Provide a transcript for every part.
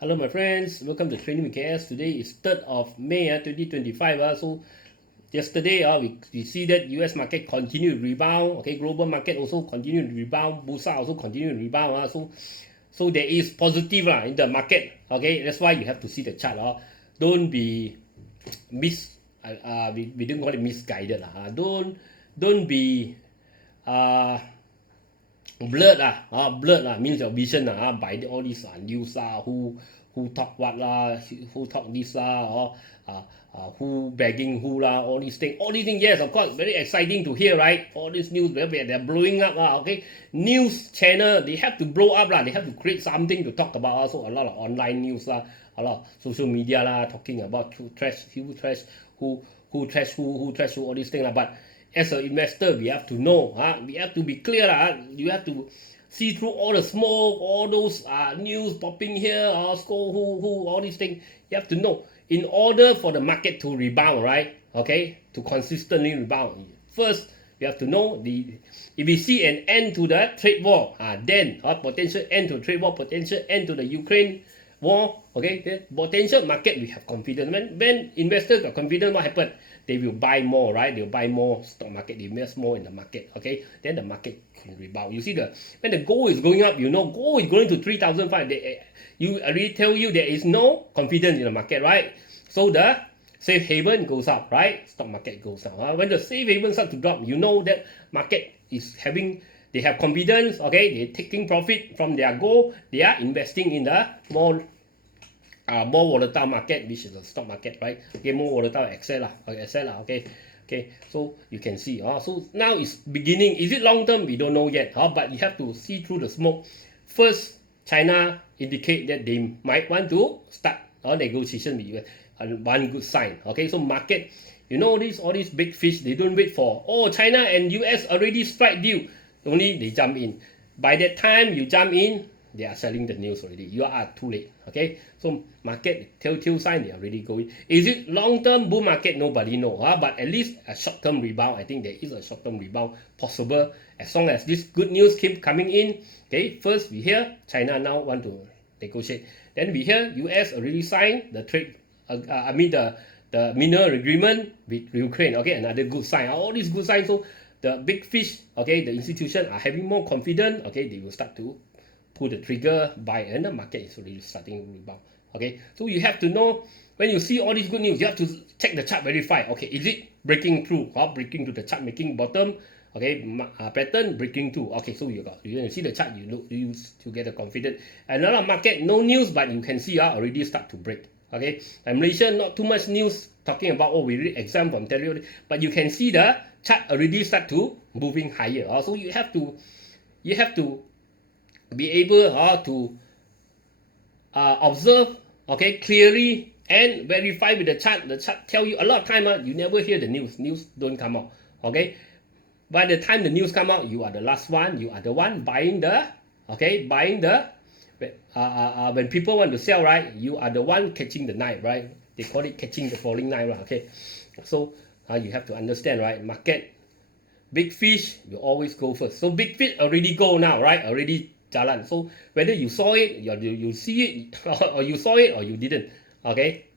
Hello my friends, welcome to Training with KS. Today is 3rd of May 2025. So yesterday we see that US market continue to rebound. Okay, global market also continue to rebound. Bursa also continue to rebound. So there is positive in the market. Okay, that's why you have to see the chart. Don't be we don't call it misguided. Don't be blurred means your vision by all these news who talk what who talk this or who begging who all these things. Yes, of course, very exciting to hear, right? All these news, they're blowing up. Okay, news channel, they have to blow up they have to create something to talk about. Also a lot of online news a lot of social media talking about who trash who trash who, all these things but as an investor, we have to know, we have to be clear. You have to see through all the smoke, all those news popping here, score who, all these things. You have to know. In order for the market to rebound, right? Okay, to consistently rebound. First, you have to know if we see an end to the trade war, then potential end to trade war, potential end to the Ukraine war. Okay, the potential market we have confidence. When investors got confidence, what happened? They will buy more, right? They'll buy more stock market, they invest more in the market. Okay, then the market can rebound. You see when the gold is going up, gold is going to 3,500. You already tell you there is no confidence in the market, right? So the safe haven goes up, right? Stock market goes down. When the safe haven starts to drop, that market is they have confidence. Okay, they're taking profit from their gold. They are investing in the more volatile market, which is the stock market, right? Okay, more volatile asset okay, so you can see so now it's beginning. Is it long term? We don't know yet but you have to see through the smoke. First, China indicate that they might want to start negotiation with US. One good sign. Okay, so market, all these big fish, they don't wait for China and US already strike deal, only they jump in. By that time you jump in, they are selling the news already. You are too late. Okay, so market telltale sign, they are already going. Is it long-term bull market? Nobody know. But at least a short-term rebound. I think there is a short-term rebound possible as long as this good news keep coming in. Okay, first we hear China now want to negotiate. Then we hear US already signed the trade. The mineral agreement with Ukraine. Okay, another good sign. All these good signs. So the big fish, okay, the institution are having more confidence. Okay, they will start to pull the trigger, buy, and the market is already starting to rebound. Okay, so you have to know when you see all these good news, you have to check the chart, verify. Okay, is it breaking through? Breaking to the chart, making bottom. Okay, pattern breaking through. Okay, so you see the chart, you get the confidence. Another market, no news, but you can see already start to break. Okay, and Malaysia, not too much news talking about we read exam from Telegram, but you can see the chart already start to moving higher. So you have to be able to observe, okay, clearly and verify with the chart. The chart tell you a lot of time you never hear the news don't come out. Okay, by the time the news come out, you are the last one, you are the one buying the when people want to sell, right, you are the one catching the knife, right? They call it catching the falling knife, right? Okay, so you have to understand, right? Market, big fish will always go first. So big fish already go now, right? Already jalan. So whether you saw it, you see it, or you saw it, or you didn't. Okay.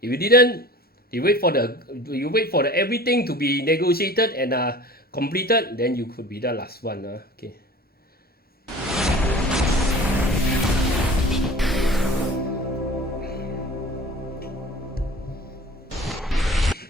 If you didn't, you wait for the everything to be negotiated and completed, then you could be the last one. Okay.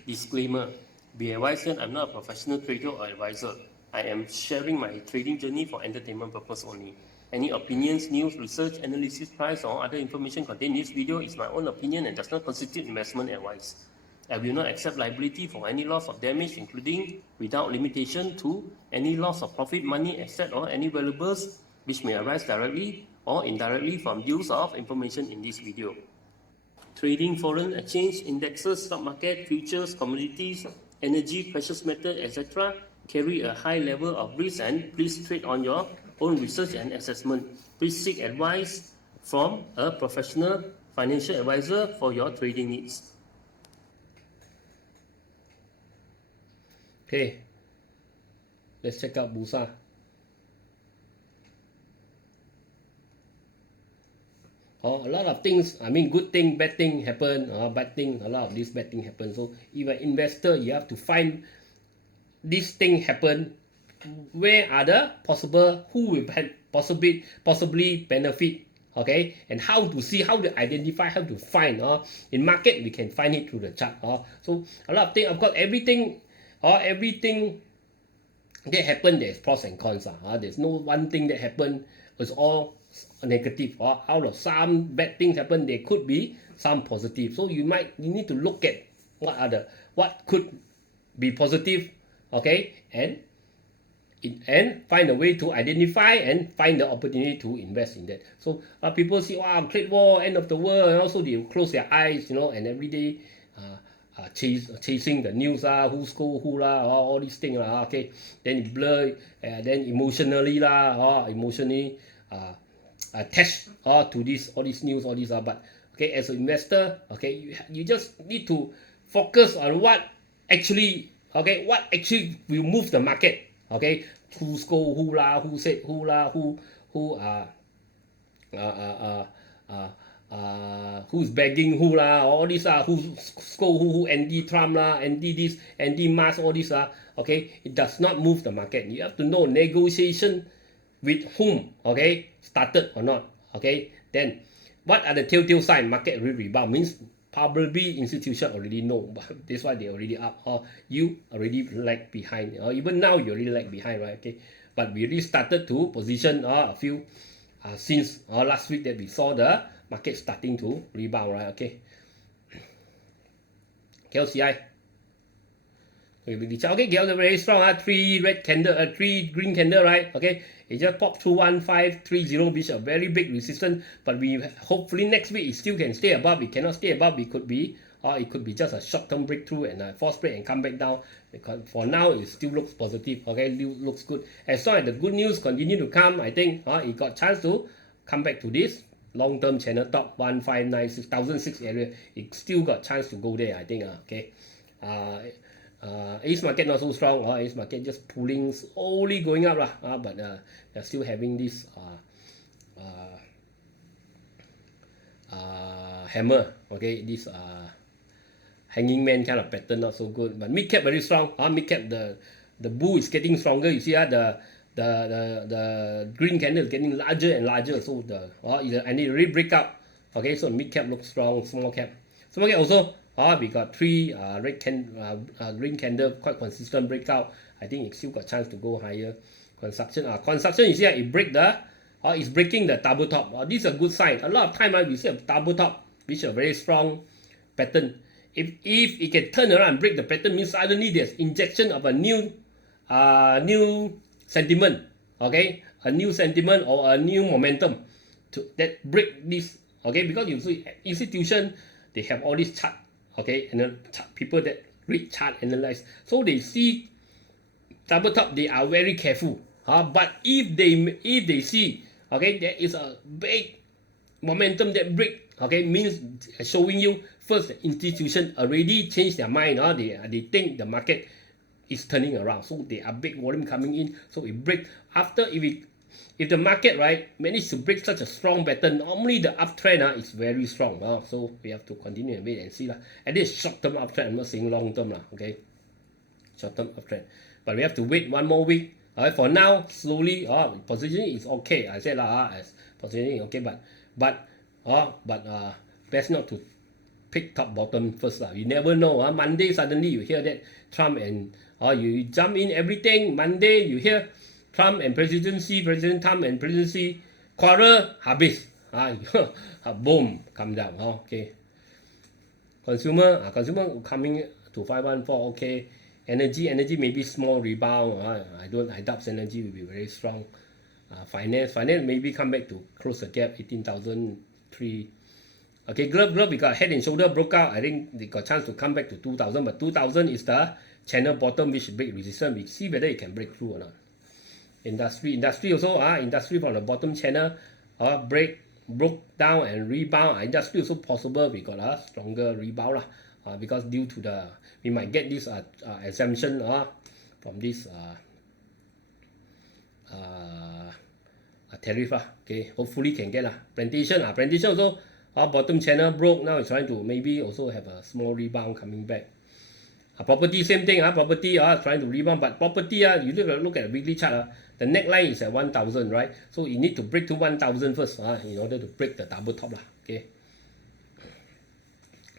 Disclaimer. Be advised that I'm not a professional trader or advisor. I am sharing my trading journey for entertainment purpose only. Any opinions, news, research, analysis, price, or other information contained in this video is my own opinion and does not constitute investment advice. I will not accept liability for any loss or damage, including without limitation to any loss of profit, money, asset, or any valuables which may arise directly or indirectly from use of information in this video. Trading foreign exchange, indexes, stock market, futures, commodities, energy, precious metal, etc. carry a high level of risk, and please trade on your own research and assessment. Please seek advice from a professional financial advisor for your trading needs. Okay, let's check out Bursa. a lot of things, I mean good thing, bad thing happen, bad thing, a lot of this bad thing happen. So if an investor, you have to find this thing happen, where are the possible, who will possibly benefit, okay, and how to see, how to identify, how to find. In market we can find it through the chart. So a lot of things, of course, everything that happen, there's pros and cons. There's no one thing that happen is all negative. Out of some bad things happen, there could be some positive. So you need to look at what could be positive, okay, and find a way to identify and find the opportunity to invest in that. So people see, wow, trade war, end of the world, and also they close their eyes, and every day chasing the news, who scold who all these things, okay, then it blur, then emotionally attached to this, all this news, all this, but okay, as an investor, okay, you just need to focus on what actually will move the market, okay, who scold who who said who who's begging who all this, who scold who anti-Trump anti this, anti-mask, all this, okay, it does not move the market. You have to know negotiation with whom, okay, started or not, okay, then what are the telltale signs market will rebound, means probably institution already know, but that's why they already up, or you already lag behind, or even now you already lag behind, right? Okay, but we already started to position a few since last week that we saw the market starting to rebound, right? Okay, KLCI. Okay, KLCI very strong, three green candle, right? Okay, it just popped through 1530, which is a very big resistance, but we hopefully next week it still can stay above. It cannot stay above, it could be just a short-term breakthrough and a false break and come back down. Because for now it still looks positive, okay, looks good. As long as the good news continue to come, I think it got chance to come back to this long-term channel top 1596,006 area. It still got chance to go there, I think. Okay. Ace market not so strong. Ace market just pulling, slowly going up, but they're still having this hammer, okay, this hanging man kind of pattern, not so good. But mid cap very strong. Mid cap, the bull is getting stronger. You see, the green candle is getting larger and larger. So I need to re-break up. Okay, so mid cap looks strong. Small cap also. We got three green candle, quite consistent breakout. I think it still got chance to go higher. Construction, you see, it's breaking the double top. This is a good sign. A lot of time we see a double top, which is a very strong pattern. If it can turn around and break the pattern, means suddenly there's injection of a new sentiment, okay, a new sentiment or a new momentum that break this, okay, because you see institution, they have all this chart, okay, and people that read chart, analyze, so they see double top, they are very careful. But if they see, okay, there is a big momentum that break, okay, means showing you first the institution already changed their mind. They think the market is turning around, so they are big volume coming in, so it break after. If the market, right, managed to break such a strong pattern, normally the uptrend is very strong. So we have to continue and wait and see. And this short-term uptrend, I'm not saying long-term, okay, short-term uptrend, but we have to wait one more week. For now, slowly, positioning is okay. I said as positioning okay, but best not to pick top bottom first. You never know. Monday suddenly you hear that Trump and you jump in everything. Monday you hear Trump and President Trump and presidency quarrel, habis. Boom, come down. Okay. Consumer coming to 514. Okay. Energy maybe small rebound. I doubt energy will be very strong. Finance maybe come back to close the gap 18,003. Okay, glove we got head and shoulder broke out. I think they got chance to come back to 2,000, but 2,000 is the channel bottom which break resistance. We see whether it can break through or not. Industry also, industry from the bottom channel broke down and rebound. Industry also possible we got a stronger rebound because due to we might get this exemption from this tariff lah. Okay, hopefully can get lah. Plantation also bottom channel broke. Now it's trying to maybe also have a small rebound coming back. Property same thing. Property trying to rebound, but property you look at the weekly chart. The neckline is at 1,000, right? So you need to break to 1,000 first in order to break the double top lah. Okay.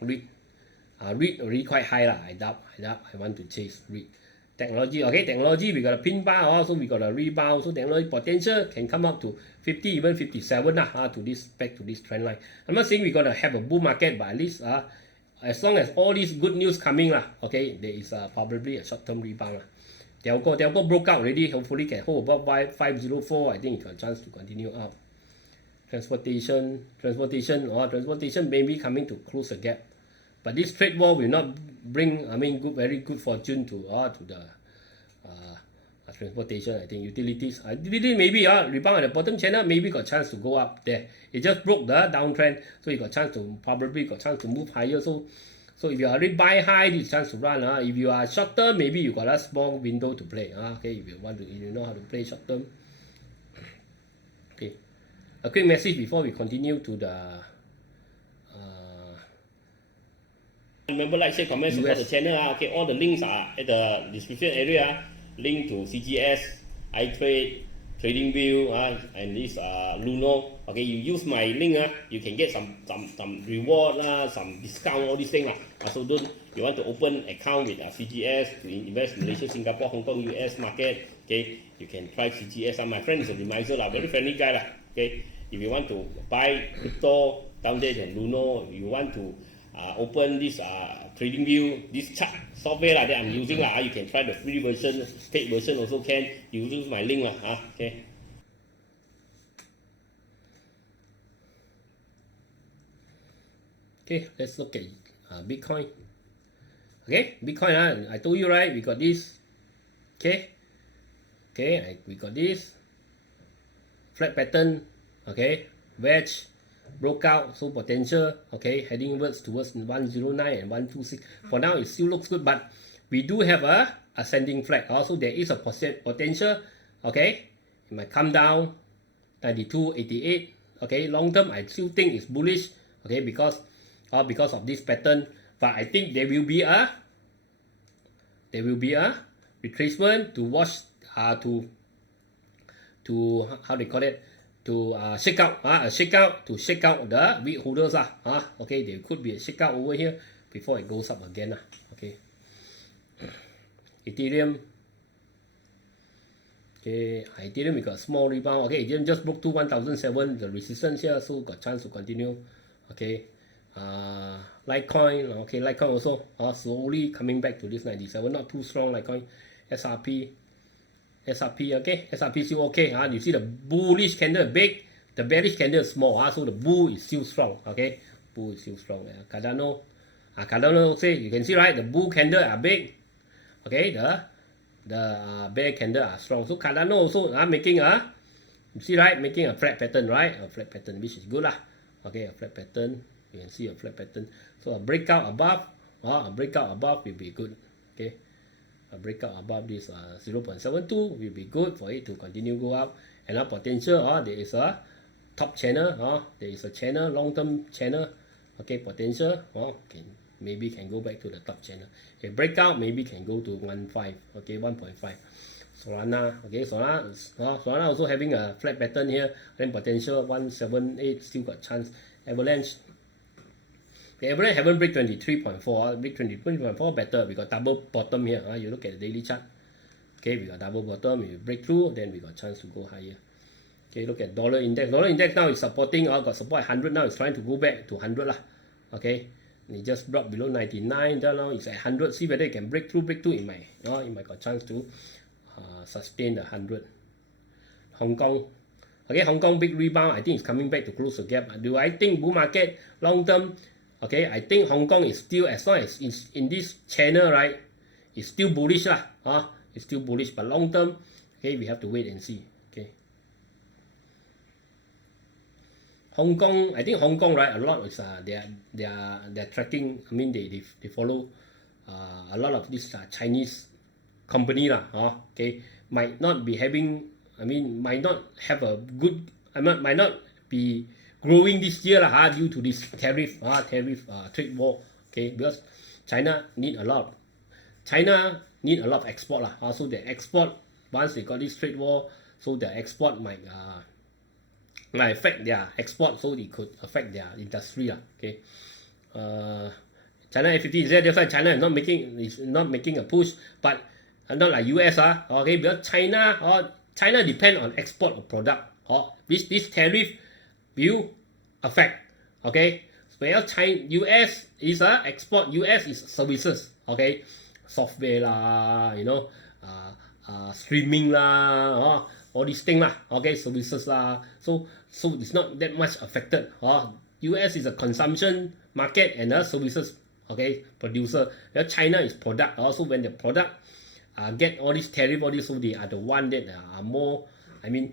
REIT already quite high lah. I doubt. I want to chase REIT. Technology, okay, technology, we got a pin bar, so we got a rebound, so technology potential can come up to 50, even 57 to this, back to this trend line. I'm not saying we got to have a bull market, but at least as long as all these good news coming okay, there is probably a short-term rebound. Telco broke out already, hopefully can hold above 504, I think it has a chance to continue up. Transportation maybe coming to close the gap. But this trade war will not bring, very good fortune to the transportation. I think utilities maybe rebound at the bottom channel, maybe got chance to go up there. It just broke the downtrend, so you got chance to move higher. So if you already buy high, this chance to run. If you are short term, maybe you got a small window to play. Okay, if you know how to play short term. Okay, a quick message before we continue to the. Remember, like, share, comment, support the channel. Okay, all the links are at the description area. Link to CGS, iTrade, TradingView, and this Luno. Okay, you use my link, you can get some reward, some discount, all these things. So you want to open account with CGS to invest in Malaysia, Singapore, Hong Kong, US market. Okay, you can try CGS. My friend is a reminder, very friendly guy. Okay, if you want to buy crypto down there in Luno, you want to open this TradingView, this chart software that I'm using you can try the free version, paid version also can. You use my link okay. Okay, let's look at Bitcoin. Okay, Bitcoin I told you, right, we got this. Okay, we got this flat pattern. Okay, wedge. Broke out, so potential, okay, heading towards 109 and 126. For now, it still looks good, but we do have a ascending flag. Also, there is a potential, okay, it might come down 92.88. Okay, long term, I still think it's bullish, okay, because of this pattern. But I think there will be a retracement to watch to how they call it. To shake out the weak holders okay, there could be a shake out over here before it goes up again okay. Ethereum, okay, Ethereum we got small rebound. Okay, Ethereum just broke to 1,007, the resistance here, so got chance to continue. Okay, Litecoin, okay, Litecoin also slowly coming back to this 97, not too strong. Litecoin, SRP, okay, SRP still okay. You see the bullish candle big, the bearish candle small. So the bull is still strong. Okay, bull is still strong. Cardano, okay, you can see, right, the bull candle are big. Okay, the bear candle are strong. So Cardano also making you see, right, making a flat pattern, right, a flat pattern, which is good Okay, a flat pattern. You can see a flat pattern. So a breakout above, will be good. Okay. A breakout above this 0.72 will be good for it to continue go up. And potential, there is a top channel, there is a channel, long-term channel. Okay, potential, maybe can go back to the top channel. Okay, breakout maybe can go to 1.5. Okay, 1.5. Solana, okay, Solana also having a flat pattern here. Then potential 178 still got chance. Avalanche. The average haven't break 23.4, break 23.4 better. We got double bottom here. You look at the daily chart. Okay, we got double bottom. If you break through, then we got chance to go higher. Okay, look at dollar index. Dollar index now is supporting. Got support at 100 now. It's trying to go back to 100 Okay, it just dropped below 99. Now it's at 100. See whether it can break through. It might. It might got chance to sustain the 100. Hong Kong. Okay, Hong Kong big rebound. I think it's coming back to close the gap. Do I think bull market long term? Okay, I think Hong Kong is still, as long as it's in this channel, right, it's still bullish it's still bullish, but long term, okay, we have to wait and see. Okay, Hong Kong, I think Hong Kong, right, a lot is they're tracking. I mean, they follow a lot of this Chinese company okay, might not be having might not have a good, might not be growing this year due to this tariff trade war. Okay, because China need a lot of export so the export, once they got this trade war, so the export might affect their export, so it could affect their industry okay. China F50 is there, that's why China is not making a push, but not like US okay, because China depend on export of product this tariff will affect, okay. Where US is export, US is services, okay, software streaming all these things okay, services so it's not that much affected. US is a consumption market and a services, okay, producer. Where China is product. Also when the product get all this tariff, all this, so they are the one that are more, will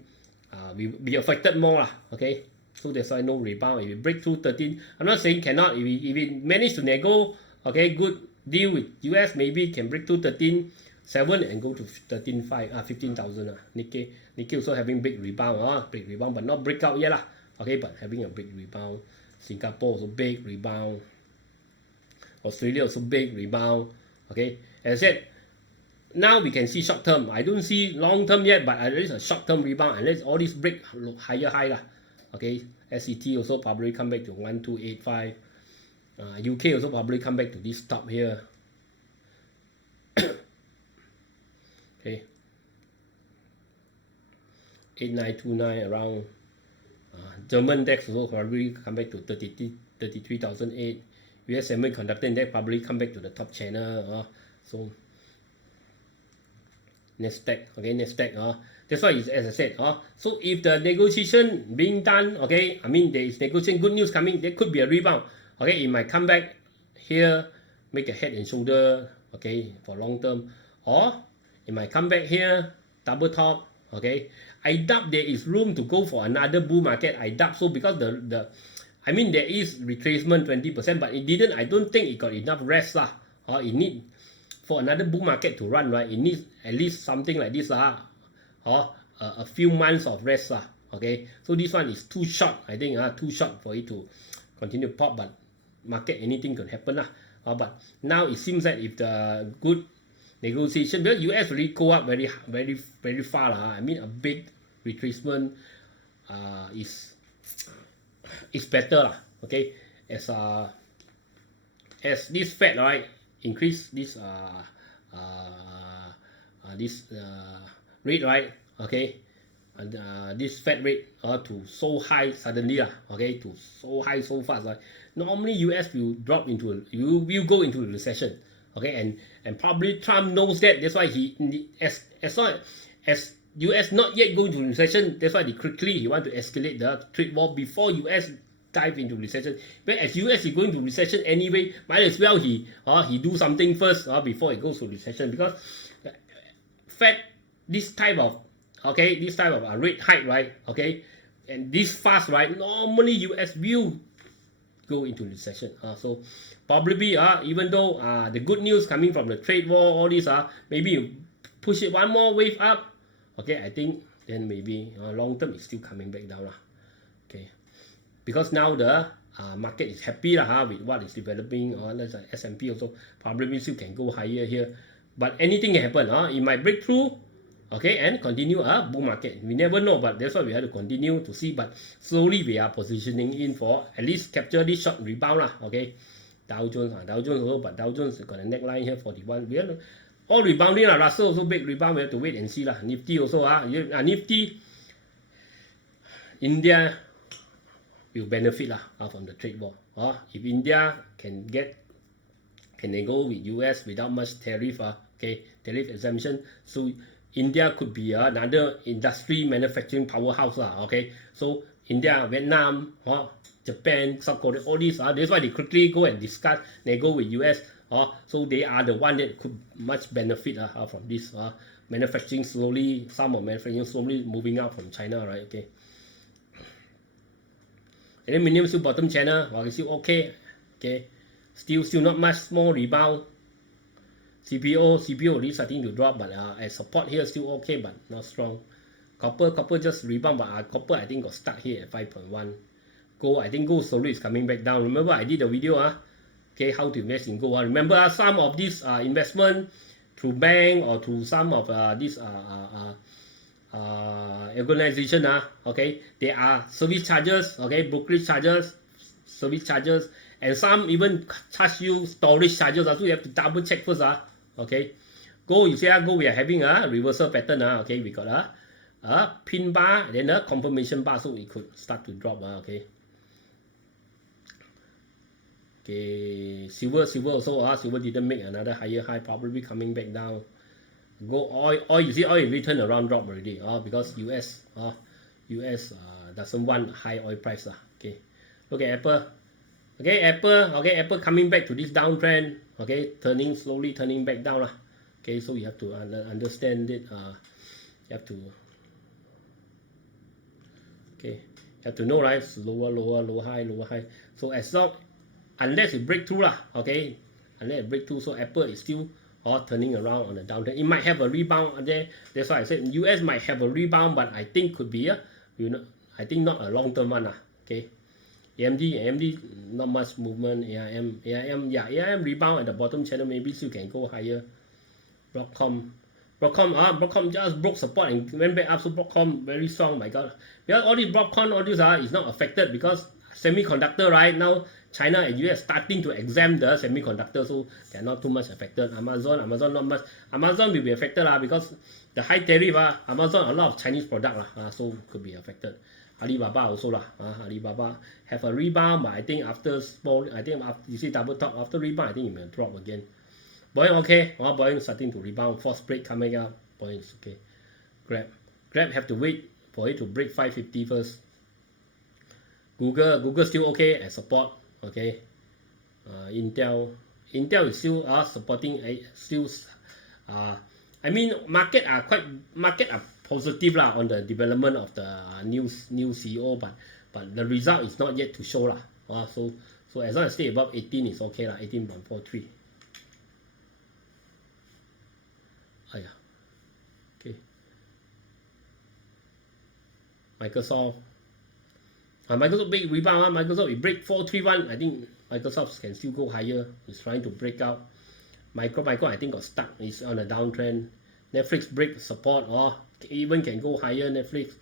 be affected more okay. So that's why no rebound. If we break through 13, I'm not saying cannot. If we manage to nego, okay, good deal with US, maybe can break through 13.7 and go to 15,000 Nikkei also having big rebound, but not breakout yet okay, but having a big rebound. Singapore also big rebound. Australia also big rebound. Okay, as I said, now we can see short term. I don't see long term yet, but at least a short term rebound unless all these break higher high okay. SCT also probably come back to 1285. UK also probably come back to this top here. Okay, 8929 around. German DAX also probably come back to 33,008. US semiconductor index probably come back to the top channel. So Nasdaq, okay, Nasdaq. That's why, as I said, so if the negotiation being done, okay, there is negotiation, good news coming, there could be a rebound. Okay, it might come back here, make a head and shoulder, okay, for long term, or it might come back here, double top, okay. I doubt there is room to go for another bull market. I doubt so, because there is retracement 20%, but it didn't. I don't think it got enough rest it need for another bull market to run, right? It needs at least something like this a few months of rest okay. So this one is too short, I think too short for it to continue to pop, but market anything can happen but now it seems that if the good negotiation, because US really go up very far a big retracement is better okay, as this Fed increase this rate, right, okay, and this Fed rate to so high suddenly okay, to so high so fast normally US will drop into will go into a recession, okay, and probably Trump knows that. That's why he as long as US not yet go into recession, that's why he want to escalate the trade war before US dive into recession. But as US is going to recession anyway, might as well he do something first before it goes to recession, because Fed this type of rate hike, right, okay, and this fast, right, normally US will go into recession. So probably even though the good news coming from the trade war, all this maybe you push it one more wave up, okay, I think then maybe long term is still coming back down okay, because now the market is happy with what is developing. Let's say S&P also probably still can go higher here, but anything can happen. It might break through, okay, and continue a bull market. We never know, but that's why we have to continue to see. But slowly we are positioning in for at least capture this short rebound okay. Dow Jones also, but Dow Jones got a neckline here 41. We have all rebounding Russell also big rebound. We have to wait and see Nifty also Nifty, India will benefit from the trade war. If India can go with US without much tariff, okay, tariff exemption, so India could be another industry manufacturing powerhouse okay. So India, Vietnam, Japan, South Korea, all these that's why they quickly go and discuss, nego with US. So they are the one that could much benefit from this manufacturing slowly. Some of manufacturing slowly moving out from China, right? Okay. And then minimum still bottom channel, still okay. Okay, still not much small rebound. CPO already starting to drop, but as support here still okay, but not strong. Copper just rebound, but copper I think got stuck here at 5.1. Gold, I think gold slowly is coming back down. Remember I did a video, okay, how to invest in gold. Remember some of these investment through bank or through some of these organization, okay, there are service charges, okay, brokerage charges, service charges, and some even charge you storage charges, so you have to double check first, okay. Gold, you see, gold we are having a reversal pattern, okay, we got a pin bar, then a confirmation bar, so it could start to drop, okay. Okay, silver also, silver didn't make another higher high, probably coming back down. Go oil, you see oil really turn around drop already, because US doesn't want high oil price, okay. Look at Apple, okay, Apple coming back to this downtrend, okay, slowly turning back down, okay. So you have to understand it, you have to, okay, you have to know, right, lower high. So as long, unless it break through, okay, unless it break through, so Apple is still turning around on the downtrend. It might have a rebound there. That's why I said US might have a rebound, but I think could be I think not a long term one, okay. AMD not much movement. AIM rebound at the bottom channel, maybe still can go higher. Broadcom just broke support and went back up, so Broadcom very strong, my god. Because all these Broadcom, all this is not affected because semiconductor, right now China and US starting to exempt the semiconductor, so they're not too much affected. Amazon not much. Amazon will be affected because the high tariff, Amazon a lot of Chinese product, so could be affected. Alibaba also Alibaba have a rebound, but I think after you see double top, after rebound I think it may drop again. Boeing okay, Boeing starting to rebound, force break coming up, Boeing is okay. Grab have to wait for it to break 550 first. Google still okay as support, okay. Intel is still supporting, still I mean market are positive on the development of the new CEO, but the result is not yet to show so as long as stay above 18 is okay 18.43. Okay. Microsoft big rebound. Microsoft it break 431. I think Microsoft can still go higher. It's trying to break out. Micro I think got stuck. It's on a downtrend. Netflix break support or even can go higher. Netflix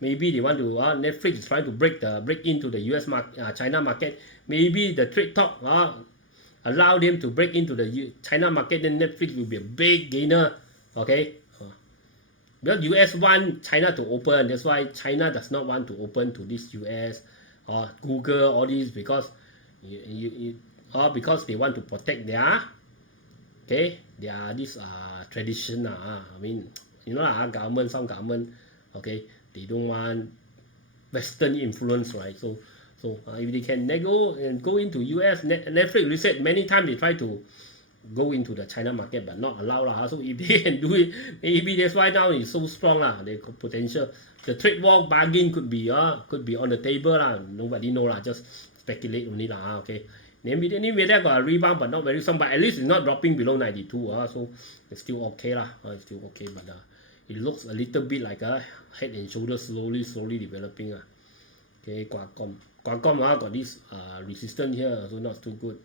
maybe they want to Netflix is trying to break into the US market, China market. Maybe the trade talk allow them to break into the China market. Then Netflix will be a big gainer. Okay. Because US want China to open, that's why China does not want to open to this US or Google, all these, because because they want to protect their this tradition. I mean, government, some government, okay, they don't want Western influence, right? So if they can go into US, Netflix, we said many times they try to go into the China market but not allowed, so if they can do it, maybe that's why now it's so strong, the potential. The trade war bargain could be on the table, nobody know, just speculate only, okay. NVIDIA got a rebound but not very strong, but at least it's not dropping below 92, so it's still okay, it's still okay, but it looks a little bit like a head and shoulders slowly developing, okay. Qualcomm got this resistance here, so not too good.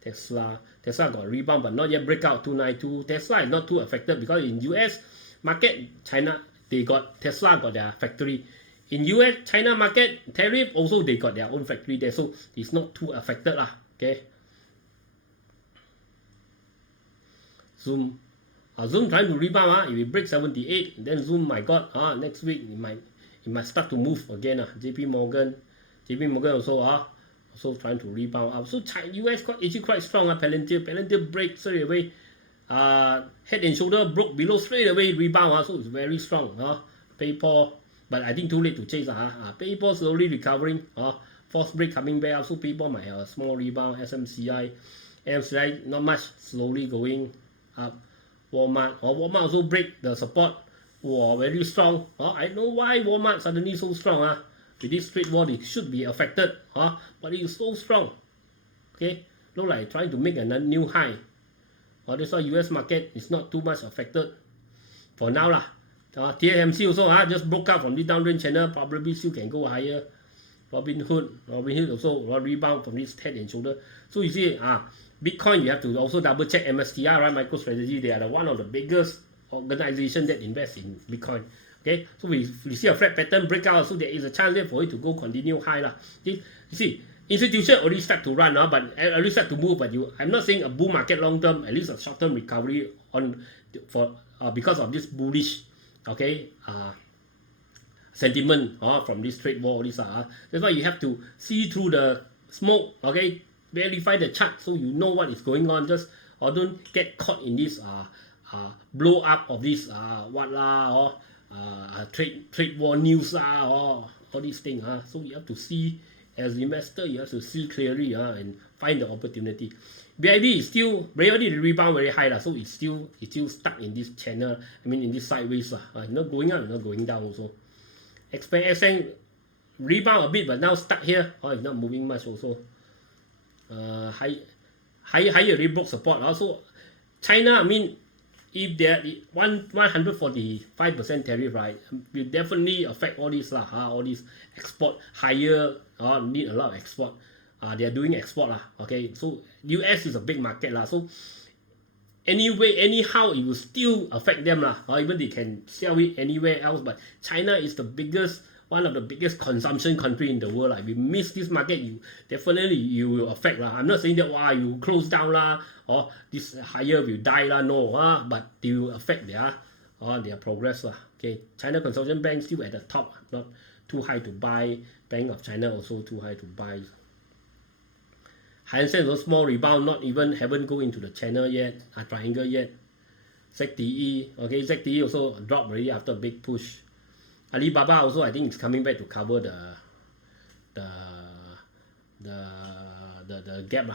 Tesla got a rebound but not yet breakout 292. Tesla is not too affected because in US market, China, Tesla got their factory. In US, China market, tariff also they got their own factory there, so it's not too affected, okay. Zoom trying to rebound, if it breaks 78, then Zoom, my god, next week it might start to move again. JP Morgan also trying to rebound up. So US actually quite strong. Palantir break straight away. Head and shoulder broke below straight away, rebound. So it's very strong. PayPal, but I think too late to chase. PayPal slowly recovering. Force break coming back up. So PayPal might have a small rebound. MCI not much, slowly going up. Walmart also break the support. Very strong. I don't know why Walmart suddenly so strong. With this trade war, it should be affected, but it is so strong. Okay, look like trying to make a new high. That's why US market is not too much affected for now, TSMC also just broke out from this downtrend channel, probably still can go higher. Robinhood also rebound from this head and shoulder. So you see, Bitcoin, you have to also double check MSTR, right? MicroStrategy, they are one of the biggest organization that invest in Bitcoin. Okay, so we see a flat pattern breakout, so there is a chance there for it to go continue high. You see, institution already start to run, but already start to move, but I'm not saying a bull market long term, at least a short term recovery because of this bullish, sentiment from this trade war. That's why you have to see through the smoke, verify the chart so you know what is going on. Or don't get caught in this blow up of this trade war news all these things. So you have to see, as an investor, you have to see clearly and find the opportunity. BIB is still already rebound very high, so it's still stuck in this channel. I mean in this sideways. Not going up, not going down also. XPSN rebound a bit, but now stuck here. It's not moving much also. Higher already broke support. Also, China, I mean, if they're 145% tariff, right, will definitely affect all this all these export higher, need a lot of export. They are doing export so US is a big market so anyway, anyhow, it will still affect them or even they can sell it anywhere else. But China is one of the biggest consumption country in the world. If you miss this market, you will affect I'm not saying that you close down or this higher will die no but they will affect their progress China Consortium Bank still at the top, not too high to buy. Bank of China also too high to buy. Hang Seng also small rebound, haven't go into the channel yet, triangle yet. ZTE, ZTE also dropped already after a big push. Alibaba also, I think it's coming back to cover the gap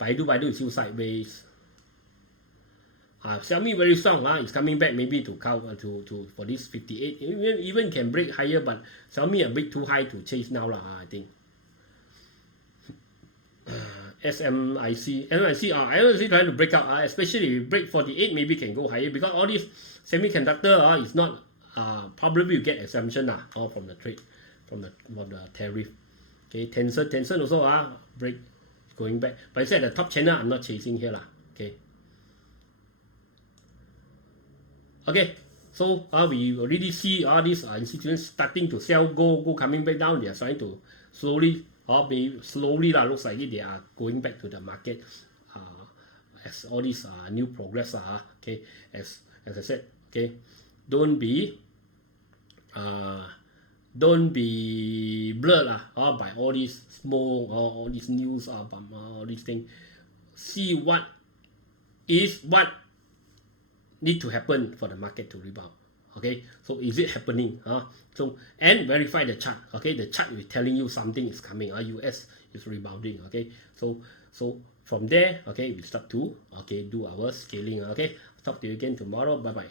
Baidu is still sideways. Xiaomi very strong it's coming back maybe to cover for this 58. Even can break higher, but Xiaomi a bit too high to chase now I think. SMIC trying to break out, especially if break 48, maybe can go higher because all this semiconductor is not probably you get exemption from the trade, from the tariff. Tencent also break, going back, but I said the top channel I'm not chasing here so we already see all these institutions starting to sell gold coming back down. They are trying to slowly looks like they are going back to the market as all these new progress as I said, don't be blurred by all these smoke all these news all these things. See what need to happen for the market to rebound. So is it happening? So and verify the chart. The chart is telling you something is coming. US is rebounding. So from there, we start to do our scaling. Talk to you again tomorrow. Bye bye.